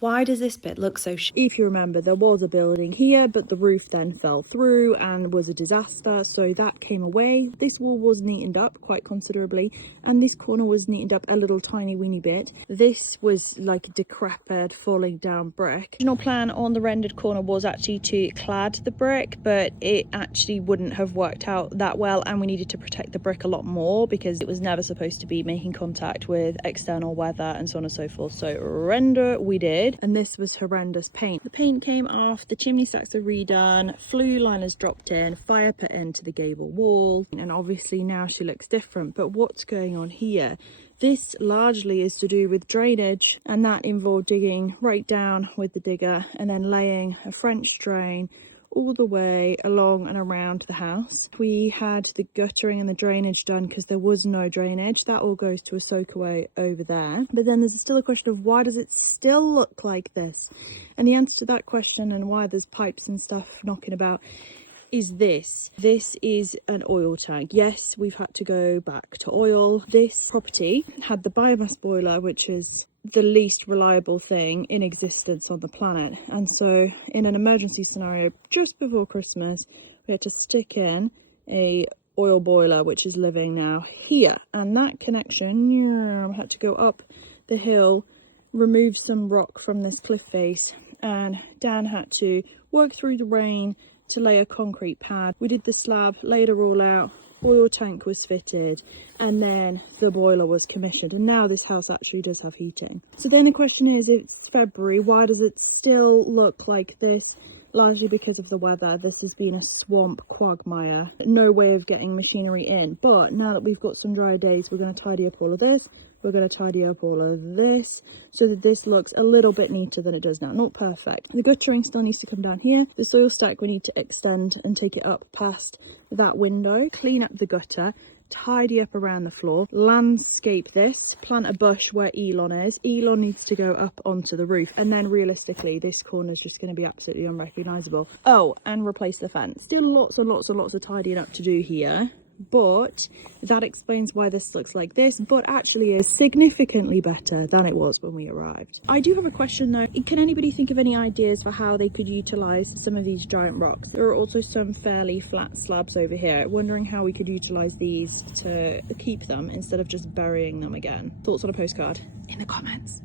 Why does this bit look so If you remember, there was a building here, but the roof then fell through and was a disaster, so that came away. This wall was neatened up quite considerably, and this corner was neatened up a little tiny weeny bit. This was like decrepit, falling down brick. The original plan on the rendered corner was actually to clad the brick, but it actually wouldn't have worked out that well, and we needed to protect the brick a lot more because it was never supposed to be making contact with external weather and so on and so forth. So render we did. And this was horrendous paint. The paint came off, the chimney stacks are redone, flue liners dropped in, fire put into the gable wall, and obviously now she looks different. But what's going on here? This largely is to do with drainage, and that involved digging right down with the digger and then laying a French drain all the way along and around the house. We had the guttering and the drainage done because there was no drainage. That all goes to a soakaway over there. But then there's still a question of why does it still look like this? And the answer to that question, and why there's pipes and stuff knocking about, is this. This is an oil tank. Yes, we've had to go back to oil. This property had the biomass boiler, which is the least reliable thing in existence on the planet, and so in an emergency scenario just before Christmas we had to stick in a oil boiler which is living now here, and that connection had to go up the hill, remove some rock from this cliff face, and Dan had to work through the rain to lay a concrete pad. We did the slab, laid it all out, oil tank was fitted, and then the boiler was commissioned, and now this house actually does have heating. So then the question is, it's February, why does it still look like this? Largely because of the weather. This has been a swamp quagmire, no way of getting machinery in. But now that we've got some dry days, we're going to tidy up all of this, we're going to tidy up all of this so that this looks a little bit neater than it does now. Not perfect. The guttering still needs to come down here. The soil stack we need to extend and take it up past that window, clean up the gutter, tidy up around the floor, landscape this, plant a bush where Elon is. Elon needs to go up onto the roof, and then realistically this corner is just going to be absolutely unrecognizable. Oh, and replace the fence. Still lots and lots and lots of tidying up to do here, but that explains why this looks like this, but actually is significantly better than it was when we arrived. I do have a question though. Can anybody think of any ideas for how they could utilize some of these giant rocks? There are also some fairly flat slabs over here. Wondering how we could utilize these to keep them instead of just burying them again. Thoughts on a postcard in the comments.